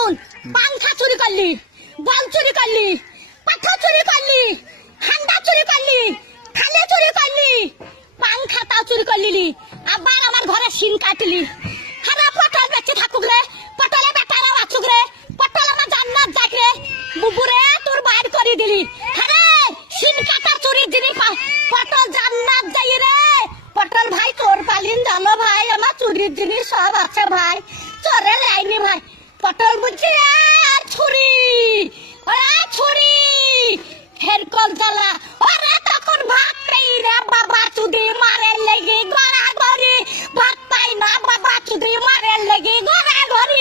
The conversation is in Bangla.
শুন, পাংখা চুরি করলি, বল চুরি করলি, পাঠা চুরি করলি, হান্ডা চুরি করলি, থালে চুরি করলি, পাংখা তাও চুরি করলি, আবার আমার ঘরে সিন কাটলি। হারা পটল বেঁচে থাকুক রে, পটলে বেটারা বাঁচুক রে, পটল আমার জান্নাত যাক রে, বুবুরে তোর বাইর করে দিলি। হারে সিন কাটা চুরি জিনিস পটল জান্নাত যাই রে। পটল ভাই তোর পালিন জানো ভাই, আমার চুরির জিনিস সব আছে ভাই, চোরে লাইনি ভাই। পটল বুঝছি ছুরি, ওরা ছুরি ফের কল জ্বালা, ওরা তখন ভাত পাই রে বাবা চুদি মারে লেগে গড়া গড়ি, ভাত পাই না বাবা চুদি মারে লেগে গড়া গড়ি।